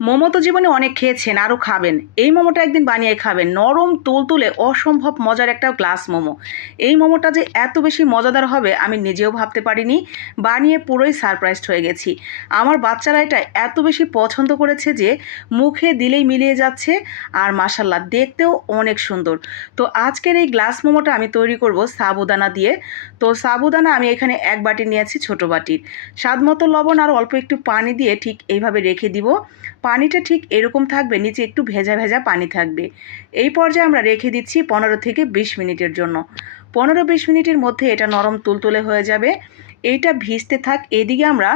মোমো তো জীবনে অনেক খেয়েছেন আরও খাবেন। এই মোমোটা একদিন বানিয়ে খাবেন। নরম তুলতুলে অসম্ভব মজার একটা গ্লাস মোমো। এই মোমোটা যে এত বেশি মজাদার হবে, আমি নিজেও ভাবতে পারিনি। বানিয়ে পুরোই সারপ্রাইজড হয়ে গেছি। আমার বাচ্চারা এটা এত বেশি পছন্দ করেছে যে, মুখে দিলেই মিলিয়ে যাচ্ছে আর মাসাল্লাহ দেখতেও অনেক সুন্দর। তো আজকের এই গ্লাস মোমোটা আমি তৈরি করব সাবুদানা দিয়ে। তো সাবুদানা আমি এখানে এক বাটি নিয়েছি ছোট বাটির। স্বাদ মতো লবণ আর অল্প একটু পানি দিয়ে ঠিক এইভাবে রেখে দিব। পানিটা ঠিক এরকম থাকবে, নিচে একটু ভেজা ভেজা পানি থাকবে। এই পর্যায়ে আমরা রেখে দিচ্ছি পনেরো থেকে বিশ মিনিটের জন্য। পনেরো বিশ মিনিটের মধ্যে এটা নরম তুলতুলে হয়ে যাবে। এইটা ভিজতে থাক, এদিকে আমরা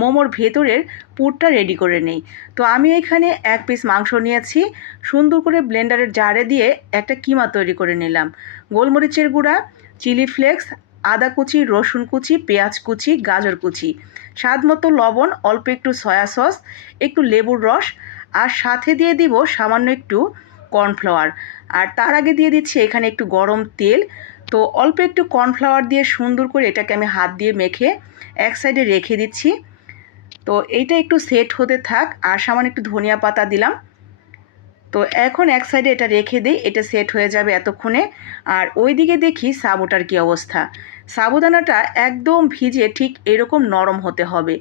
মোমোর ভেতরের পুরটা রেডি করে নেই। তো আমি এখানে এক পিস মাংস নিয়েছি, সুন্দর করে ব্লেন্ডারের জারে দিয়ে একটা কিমা তৈরি করে নিলাম। গোলমরিচের গুঁড়া চিলি ফ্লেক্স আদা কুচি, রসুন কুচি, পেঁয়াজ কুচি, গাজর কুচি। স্বাদ মতো লবণ, অল্প একটু সয়া সস, একটু লেবুর রস, আর সাথে দিয়ে দিব সামান্য একটু কর্নফ্লাওয়ার। আর তার আগে দিয়ে দিচ্ছি এখানে একটু গরম তেল। তো অল্প একটু কর্নফ্লাওয়ার দিয়ে সুন্দর করে এটাকে আমি হাত দিয়ে মেখে এক সাইডে রেখে দিচ্ছি। তো এইটা একটু সেট হতে থাক, আর সামান্য একটু ধনিয়া পাতা দিলাম। তো এখন এক সাইডে এটা রেখে দিই, এটা সেট হয়ে যাবে এতক্ষণে। আর ওইদিকে দেখি সাবুটার কী অবস্থা। সাবুদানাটা একদম ভিজে ঠিক এরকম নরম হতে হবে।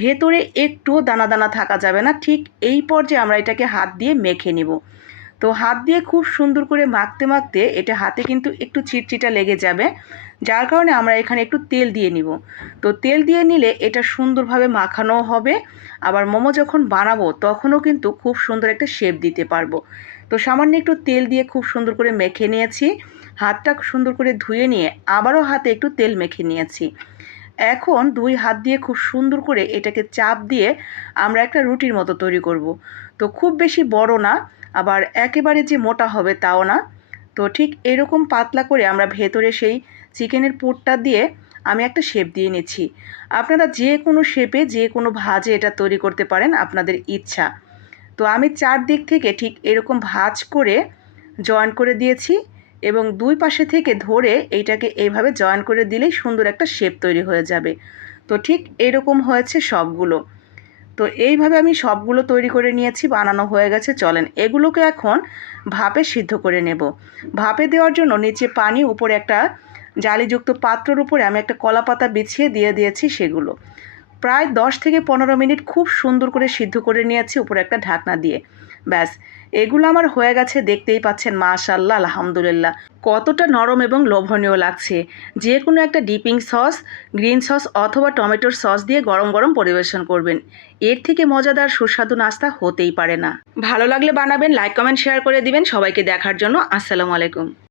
ভেতরে একটুও দানা দানা থাকা যাবে না, ঠিক এই পর্যায়ে আমরা এটাকে হাত দিয়ে মেখে নিব। তো হাত দিয়ে খুব সুন্দর করে মাখতে মাখতে এটা হাতে কিন্তু একটু চিটচিটা লেগে যাবে, যার কারণে আমরা এখানে একটু তেল দিয়ে নিব। তো তেল দিয়ে নিলে এটা সুন্দরভাবে মাখানো হবে, আবার মোমো যখন বানাবো তখনও কিন্তু খুব সুন্দর একটা শেপ দিতে পারব। তো সামান্য একটু তেল দিয়ে খুব সুন্দর করে মেখে নিয়েছি। হাতটা সুন্দর করে ধুয়ে নিয়ে আবারও হাতে একটু তেল মেখে নিয়েছি। এখন দুই হাত দিয়ে খুব সুন্দর করে এটাকে চাপ দিয়ে আমরা একটা রুটির মতো তৈরি করব। তো খুব বেশি বড় না, আবার একেবারে যে মোটা হবে তাও না। তো ঠিক এরকম পাতলা করে আমরা ভেতরে সেই চিকেনের পুরটা দিয়ে আমি একটা শেপ দিয়ে নিচ্ছি। আপনারা যে কোনো শেপে যে কোনো ভাজে এটা তৈরি করতে পারেন আপনাদের ইচ্ছা। তো আমি চারদিক থেকে ঠিক এরকম ভাজ করে জয়েন করে দিয়েছি। এবং দুই পাশে থেকে ধরে এইটাকে এইভাবে জয়েন করে দিলেই সুন্দর একটা শেপ তৈরি হয়ে যাবে। তো ঠিক এরকম হয়েছে সবগুলো। তো এইভাবে আমি সবগুলো তৈরি করে নিয়েছি, বানানো হয়ে গেছে, চলেন। এগুলোকে এখন ভাপে সিদ্ধ করে নেব। ভাপে দেওয়ার জন্য নিচে পানি, উপরে একটা জালিযুক্ত পাত্রর উপরে আমি একটা কলা পাতা বিছিয়ে দিয়ে দিয়েছি সেগুলো। প্রায় দশ থেকে পনেরো মিনিট খুব সুন্দর করে সিদ্ধ করে নিয়েছি উপরে একটা ঢাকনা দিয়ে। ব্যাস, এগুলো আমার হয়ে গেছে, দেখতেই পাচ্ছেন মাশাল্লাহ আলহামদুলিল্লাহ। কতটা নরম এবং লোভনীয় লাগছে। যে কোনো একটা ডিপিং সস, গ্রিন সস অথবা টমেটোর সস দিয়ে গরম গরম পরিবেশন করবেন। এর থেকে মজাদার সুস্বাদু নাস্তা হতেই পারে না। ভালো লাগলে বানাবেন, লাইক, কমেন্ট, শেয়ার করে দিবেন। সবাইকে দেখার জন্য আসসালামু আলাইকুম।